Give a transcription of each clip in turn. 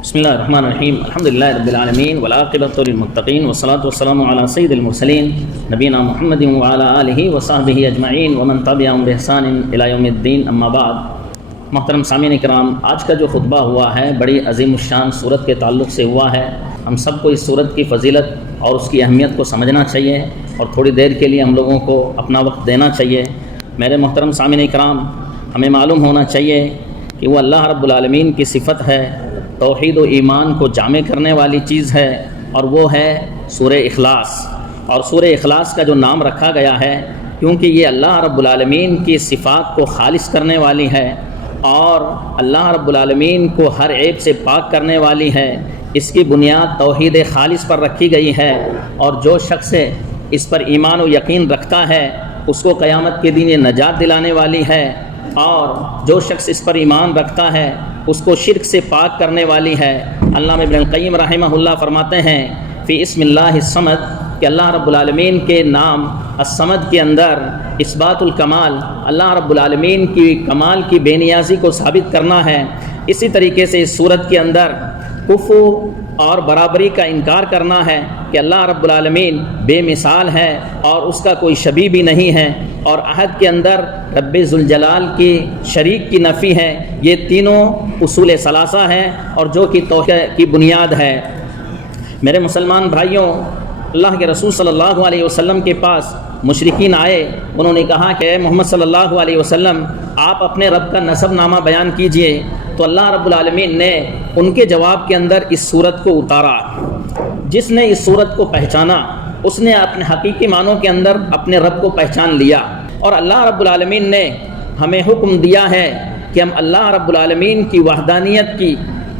بسم اللہ الرحمن الرحیم الحمدللہ رب العالمین والعاقبۃ للمتقین والصلاۃ والسلام علی سید المرسلین نبینا محمد وعلی آلہ وصحبہ اجمعین ومن تبعهم بإحسان الی یوم الدین اما بعد۔ محترم سامعین کرام، آج کا جو خطبہ ہوا ہے بڑی عظیم الشان صورت کے تعلق سے ہوا ہے۔ ہم سب کو اس صورت کی فضیلت اور اس کی اہمیت کو سمجھنا چاہیے اور تھوڑی دیر کے لیے ہم لوگوں کو اپنا وقت دینا چاہیے۔ میرے محترم سامعین کرام، ہمیں معلوم ہونا چاہیے کہ وہ اللہ رب العالمین کی صفت ہے، توحید و ایمان کو جامع کرنے والی چیز ہے، اور وہ ہے سورہ اخلاص۔ اور سورہ اخلاص کا جو نام رکھا گیا ہے کیونکہ یہ اللہ رب العالمین کی صفات کو خالص کرنے والی ہے اور اللہ رب العالمین کو ہر عیب سے پاک کرنے والی ہے۔ اس کی بنیاد توحید خالص پر رکھی گئی ہے، اور جو شخص اس پر ایمان و یقین رکھتا ہے اس کو قیامت کے دن یہ نجات دلانے والی ہے، اور جو شخص اس پر ایمان رکھتا ہے اس کو شرک سے پاک کرنے والی ہے۔ علامہ ابن القیم رحمہ اللہ فرماتے ہیں فی اسم اللہ الصمد کہ اللہ رب العالمین کے نام الصمد کے اندر اثبات الکمال، اللہ رب العالمین کی کمال کی بے نیازی کو ثابت کرنا ہے۔ اسی طریقے سے اس صورت کے اندر کفو اور برابری کا انکار کرنا ہے کہ اللہ رب العالمین بے مثال ہے اور اس کا کوئی شبیہ بھی نہیں ہے، اور عہد کے اندر رب ذوالجلال کی شریک کی نفی ہے۔ یہ تینوں اصول ثلاثہ ہیں اور جو کہ توحید کی بنیاد ہے۔ میرے مسلمان بھائیوں، اللہ کے رسول صلی اللہ علیہ وسلم کے پاس مشرکین آئے، انہوں نے کہا کہ اے محمد صلی اللہ علیہ وسلم آپ اپنے رب کا نسب نامہ بیان کیجئے، تو اللہ رب العالمین نے ان کے جواب کے اندر اس صورت کو اتارا۔ جس نے اس صورت کو پہچانا اس نے اپنے حقیقی معنوں کے اندر اپنے رب کو پہچان لیا، اور اللہ رب العالمین نے ہمیں حکم دیا ہے کہ ہم اللہ رب العالمین کی وحدانیت کی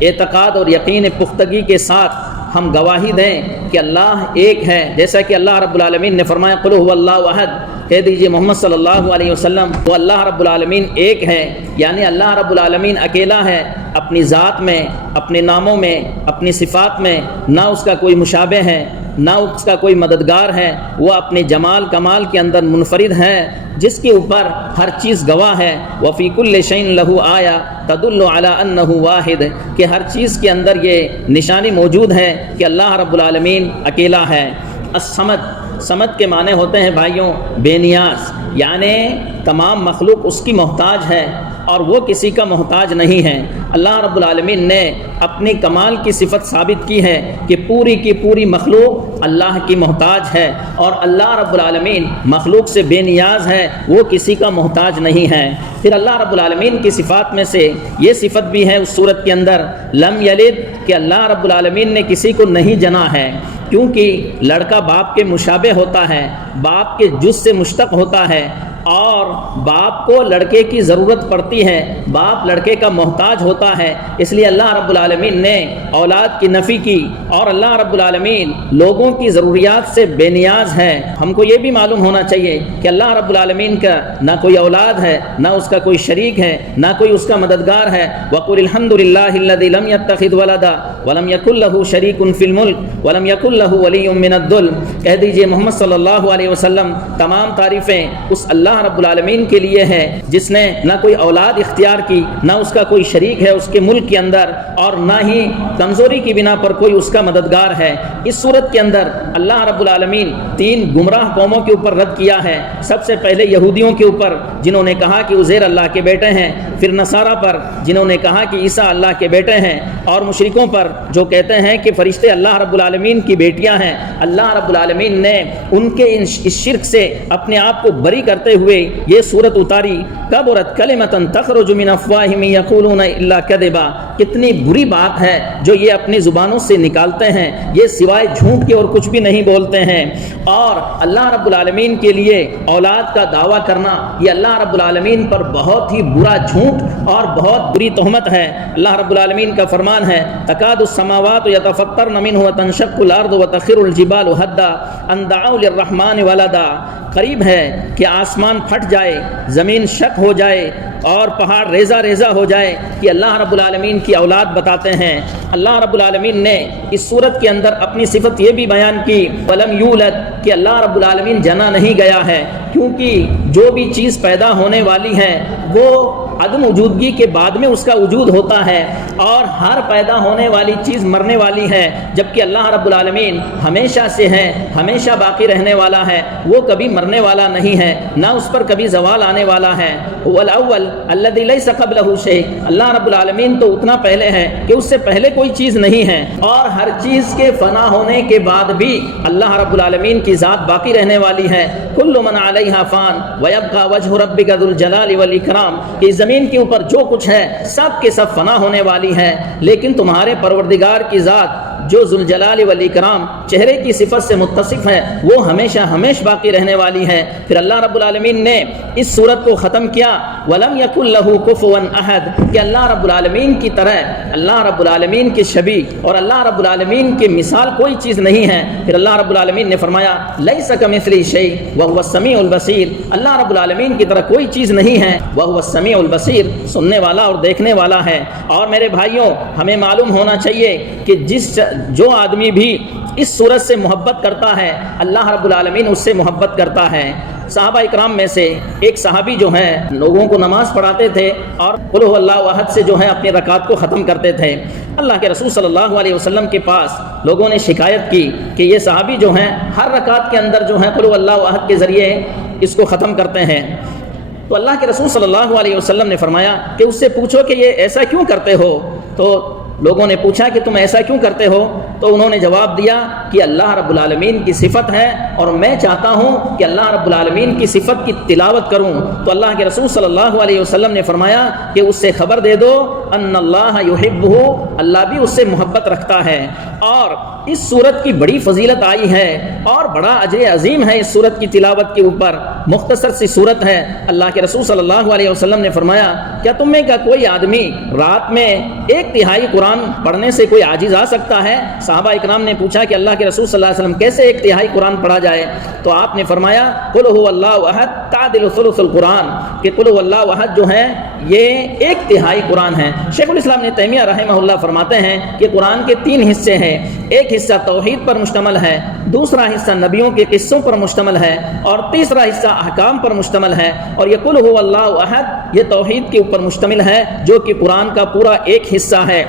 اعتقاد اور یقین پختگی کے ساتھ ہم گواہی دیں کہ اللہ ایک ہے، جیسا کہ اللہ رب العالمین نے فرمایا قل هو اللہ احد، کہہ دیجئے محمد صلی اللہ علیہ وسلم تو اللہ رب العالمین ایک ہے، یعنی اللہ رب العالمین اکیلا ہے، اپنی ذات میں، اپنے ناموں میں، اپنی صفات میں نہ اس کا کوئی مشابہ ہے، نہ اس کا کوئی مددگار ہے، وہ اپنے جمال کمال کے اندر منفرد ہے، جس کے اوپر ہر چیز گواہ ہے۔ وفی کل شیء لہ آیہ تدل علی انہ واحد، کہ ہر چیز کے اندر یہ نشانی موجود ہے کہ اللہ رب العالمین اکیلا ہے۔ الصمد، صمد کے معنی ہوتے ہیں بھائیوں بے نیاز، یعنی تمام مخلوق اس کی محتاج ہے اور وہ کسی کا محتاج نہیں ہے۔ اللہ رب العالمین نے اپنی کمال کی صفت ثابت کی ہے کہ پوری کی پوری مخلوق اللہ کی محتاج ہے، اور اللہ رب العالمین مخلوق سے بے نیاز ہے، وہ کسی کا محتاج نہیں ہے۔ پھر اللہ رب العالمین کی صفات میں سے یہ صفت بھی ہے اس صورت کے اندر لم یلد، کہ اللہ رب العالمین نے کسی کو نہیں جنا ہے، کیونکہ لڑکا باپ کے مشابہ ہوتا ہے، باپ کے جز سے مشتق ہوتا ہے، اور باپ کو لڑکے کی ضرورت پڑتی ہے، باپ لڑکے کا محتاج ہوتا ہے، اس لیے اللہ رب العالمین نے اولاد کی نفی کی، اور اللہ رب العالمین لوگوں کی ضروریات سے بے نیاز ہے۔ ہم کو یہ بھی معلوم ہونا چاہیے کہ اللہ رب العالمین کا نہ کوئی اولاد ہے، نہ اس کا کوئی شریک ہے، نہ کوئی اس کا مددگار ہے۔ وَقُلِ الْحَمْدُ لِلَّهِ الَّذِي لَمْ يَتَّخِذْ وَلَدًا وَلَمْ يَكُنْ لَهُ شَرِيكٌ فِي الْمُلْكِ وَلَمْ يَكُنْ لَهُ وَلِيٌّ مِّنَ الذُّلِّ، کہہ دیجئے محمد صلی اللہ علیہ وسلم تمام تعریفیں اس اللہ رب العالمین کے لیے ہے جس نے نہ کوئی اولاد اختیار کی، نہ اس کا کوئی شریک ہے اس کے ملک کے اندر، اور نہ ہی کمزوری کی بنا پر کوئی اس کا مددگار ہے۔ اس صورت کے اندر اللہ رب العالمین تین گمراہ قوموں کے اوپر رد کیا ہے۔ سب سے پہلے یہودیوں کے اوپر جنہوں نے کہا کہ عزیر اللہ کے بیٹے ہیں، پھر نصارہ پر جنہوں نے کہا کہ عیسیٰ اللہ کے بیٹے ہیں، اور مشرکوں پر جو کہتے ہیں کہ فرشتے اللہ رب العالمین کی بیٹیاں ہیں۔ اللہ رب العالمین نے ان کے اس شرک سے اپنے آپ کو بری کرتے ہوئے یہ صورت اتاری کبرت کلمۃ تخرج من افواہہم یقولون الا کذبا، کتنی بری بات ہے جو یہ اپنی زبانوں سے نکالتے ہیں، یہ سوائے جھوٹ کے اور کچھ بھی نہیں بولتے ہیں۔ اور اللہ رب العالمین کے لیے اولاد کا دعویٰ کرنا یہ اللہ رب العالمین پر بہت ہی برا جھوٹ اور بہت بری تہمت ہے۔ اللہ رب العالمین کا فرمان ہے تکاد السماوات یتفطرن منہ وتنشق الارض وتخر الجبال هدا ان دعوا للرحمن ولدا، قریب ہے کہ آسمان پھٹ جائے، زمین شک ہو جائے اور پہاڑ ریزہ ریزہ ہو جائے کہ اللہ رب العالمین کی اولاد بتاتے ہیں۔ اللہ رب العالمین نے اس صورت کے اندر اپنی صفت یہ بھی بیان کی ولم یولد، کہ اللہ رب العالمین جنا نہیں گیا ہے، کیونکہ جو بھی چیز پیدا ہونے والی ہے وہ عدم وجودگی کے بعد میں اس کا وجود ہوتا ہے، اور ہر پیدا ہونے والی چیز مرنے والی ہے، جبکہ اللہ رب العالمین ہمیشہ سے ہے، ہمیشہ باقی رہنے والا ہے، وہ کبھی مرنے والا نہیں ہے، نہ اس پر کبھی زوال آنے والا ہے۔ هو الاول الذي ليس قبله شيء، اللہ رب العالمین تو اتنا پہلے ہے کہ اس سے پہلے کوئی چیز نہیں ہے، اور ہر چیز کے فنا ہونے کے بعد بھی اللہ رب العالمین کی ذات باقی رہنے والی ہے۔ کل من علیہا فان ویبقى وجہ ربک ذو الجلال والاکرام، کہ زمین کے اوپر جو کچھ ہے سب کے سب فنا ہونے والی ہے، لیکن تمہارے پروردگار کی ذات جو ذوالجلال والاکرام چہرے کی صفت سے متصف ہے وہ ہمیشہ ہمیشہ باقی رہنے والی ہے۔ پھر اللہ رب العالمین نے اس صورت کو ختم کیا وَلَمْ يَكُنْ لَهُ كُفُوًا أَحَدٌ، کہ اللہ رب العالمین کی طرح اللہ رب العالمین کی شبیہ اور اللہ رب العالمین کی مثال کوئی چیز نہیں ہے۔ پھر اللہ رب العالمین نے فرمایا لَيْسَ كَمِثْلِهِ شَيْءٌ وَهُوَ السَّمِيعُ الْبَصِيرُ، اللہ رب العالمین کی طرح کوئی چیز نہیں ہے، وَهُوَ السَّمِيعُ الْبَصِيرُ، سننے والا اور دیکھنے والا ہے۔ اور میرے بھائیوں، ہمیں معلوم ہونا چاہیے کہ جو آدمی بھی اس صورت سے محبت کرتا ہے اللہ رب العالمین اس سے محبت کرتا ہے۔ صحابہ اکرام میں سے ایک صحابی جو ہیں لوگوں کو نماز پڑھاتے تھے اور قل هو اللہ احد سے جو ہے اپنی رکعت کو ختم کرتے تھے۔ اللہ کے رسول صلی اللہ علیہ وسلم کے پاس لوگوں نے شکایت کی کہ یہ صحابی جو ہیں ہر رکعت کے اندر جو ہے قل هو اللہ احد کے ذریعے اس کو ختم کرتے ہیں۔ تو اللہ کے رسول صلی اللہ علیہ وسلم نے فرمایا کہ اس سے پوچھو کہ یہ ایسا کیوں کرتے ہو۔ تو لوگوں نے پوچھا کہ تم ایسا کیوں کرتے ہو، تو انہوں نے جواب دیا کہ اللہ رب العالمین کی صفت ہے اور میں چاہتا ہوں کہ اللہ رب العالمین کی صفت کی تلاوت کروں۔ تو اللہ کے رسول صلی اللہ علیہ وسلم نے فرمایا کہ اس سے خبر دے دو ان اللہ یحبہ، اللہ بھی اس سے محبت رکھتا ہے۔ اور اس صورت کی بڑی فضیلت آئی ہے اور بڑا اجر عظیم ہے اس صورت کی تلاوت کے اوپر۔ مختصر سی صورت ہے۔ اللہ کے رسول صلی اللہ علیہ وسلم نے فرمایا کیا تم میں کا کوئی آدمی رات میں 1/3 قرآن پڑھنے سے کوئی عاجز آ سکتا ہے؟ صحابہ اکرام نے پوچھا کہ اللہ کے رسول صلی اللہ علیہ وسلم کیسے 1/3 قرآن پڑھا جائے؟ تو آپ نے فرمایا قل هو اللہ احد تعدل ثلث القرآن، کہ قل هو اللہ احد جو ہے یہ 1/3 قرآن ہے۔ شیخ الاسلام ابن تیمیہ رحمہ اللہ فرماتے ہیں کہ قرآن کے 3 حصے ہیں، ایک حصہ توحید پر مشتمل ہے، دوسرا حصہ نبیوں کے قصوں پر مشتمل ہے، اور تیسرا حصہ احکام پر مشتمل ہے۔ اور یہ قل هو اللہ احد یہ توحید کے اوپر مشتمل ہے جو کہ قرآن کا پورا ایک حصہ ہے۔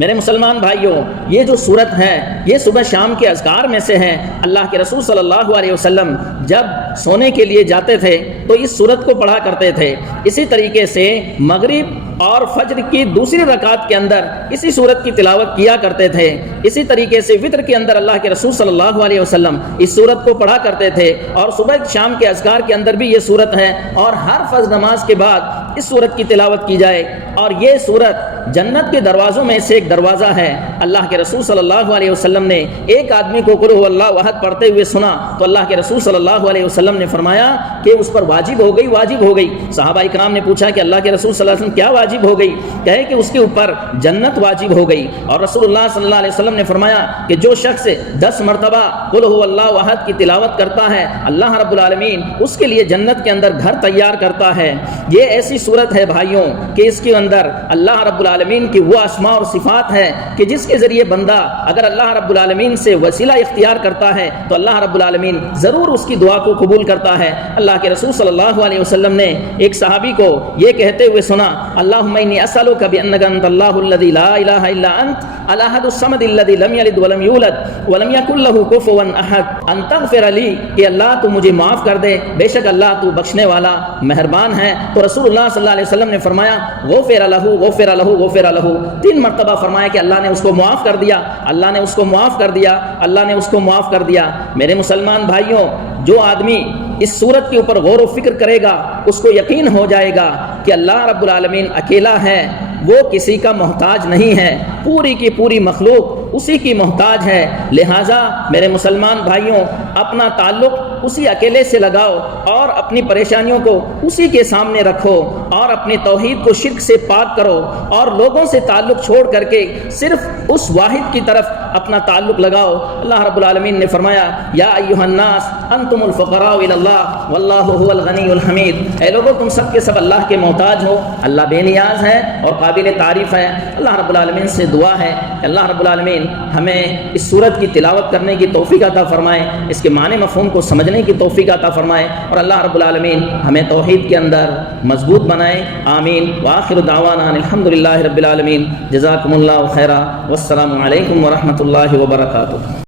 میرے مسلمان بھائیوں، یہ جو صورت ہے یہ صبح شام کے اذکار میں سے ہے۔ اللہ کے رسول صلی اللہ علیہ وسلم جب سونے کے لیے جاتے تھے تو اس صورت کو پڑھا کرتے تھے۔ اسی طریقے سے مغرب اور فجر کی دوسری رکعت کے اندر اسی صورت کی تلاوت کیا کرتے تھے۔ اسی طریقے سے وتر کے اندر اللہ کے رسول صلی اللہ علیہ وسلم اس صورت کو پڑھا کرتے تھے، اور صبح شام کے اذکار کے اندر بھی یہ صورت ہے، اور ہر فرض نماز کے بعد اس صورت کی تلاوت کی جائے۔ اور یہ صورت جنت کے دروازوں میں سے ایک دروازہ ہے۔ اللہ کے رسول صلی اللہ علیہ وسلم نے ایک آدمی کو قل هو اللہ احد پڑھتے ہوئے سنا تو اللہ کے رسول صلی اللہ علیہ وسلم نے فرمایا کہ اس پر واجب ہو گئی۔ صحابہ اکرام نے پوچھا کہ اللہ کے رسول صلی اللہ علیہ وسلم کیا واجب ہو گئی؟ کہے کہ اس کے اوپر جنت واجب ہو گئی۔ اور رسول اللہ صلی اللہ علیہ وسلم نے فرمایا کہ جو شخص 10 مرتبہ قل هو اللہ احد کی تلاوت کرتا ہے اللہ رب العالمین اس کے لیے جنت کے اندر گھر تیار کرتا ہے۔ یہ ایسی صورت ہے بھائیوں کہ اس کے اندر اللہ رب العالمین کی وہ اسماء اور صفات ہے کہ جس کے ذریعے بندہ اگر اللہ رب العالمین سے وسیلہ اختیار کرتا ہے تو اللہ رب العالمین ضرور اس کی دعا کو قبول کرتا ہے۔ اللہ کے رسول صلی اللہ علیہ وسلم نے ایک صحابی کو یہ کہتے ہوئے سنا اللہم انی اسألک بانک انت اللہ الذی لا الہ الا انت الاحد الصمد الذی لم یلد ولم یولد ولم یکن لہ کفوا احد ان تغفر لی، کہ اللہ تو مجھے معاف کر دے، بے شک اللہ تو بخشنے والا مہربان ہے۔ تو رسول اللہ صلی اللہ علیہ وسلم نے فرمایا غفر لہ غفر لہ غفر لہ، 3 مرتبہ فرمایا کہ اللہ نے اس کو معاف کر دیا، اللہ نے اس کو معاف کر دیا، اللہ نے اس کو معاف کر دیا۔ میرے مسلمان بھائیوں، جو آدمی اس صورت کے اوپر غور و فکر کرے گا اس کو یقین ہو جائے گا کہ اللہ رب العالمین اکیلا ہے، وہ کسی کا محتاج نہیں ہے، پوری کی پوری مخلوق اسی کی محتاج ہے۔ لہٰذا میرے مسلمان بھائیوں، اپنا تعلق اسی اکیلے سے لگاؤ اور اپنی پریشانیوں کو اسی کے سامنے رکھو، اور اپنی توحید کو شرک سے پاک کرو، اور لوگوں سے تعلق چھوڑ کر کے صرف اس واحد کی طرف اپنا تعلق لگاؤ۔ اللہ رب العالمین نے فرمایا یا ایھا الناس انتم الفقراء الی اللہ واللہ هو الغنی الحمید، اے لوگو تم سب کے سب اللہ کے محتاج ہو، اللہ بے نیاز ہے اور قابل تعریف ہے۔ اللہ رب العالمین سے دعا ہے کہ اللہ رب العالمین ہمیں اس سورت کی تلاوت کرنے کی توفیق عطا فرمائے، اس کے معنی مفہوم کو سمجھنے کی توفیق عطا فرمائے، اور اللہ رب العالمین ہمیں توحید کے اندر مضبوط بنائے، آمین۔ وآخر دعوانا الحمدللہ رب العالمین، جزاکم اللہ خیرا، والسلام علیکم ورحمۃ اللہ وبرکاتہ۔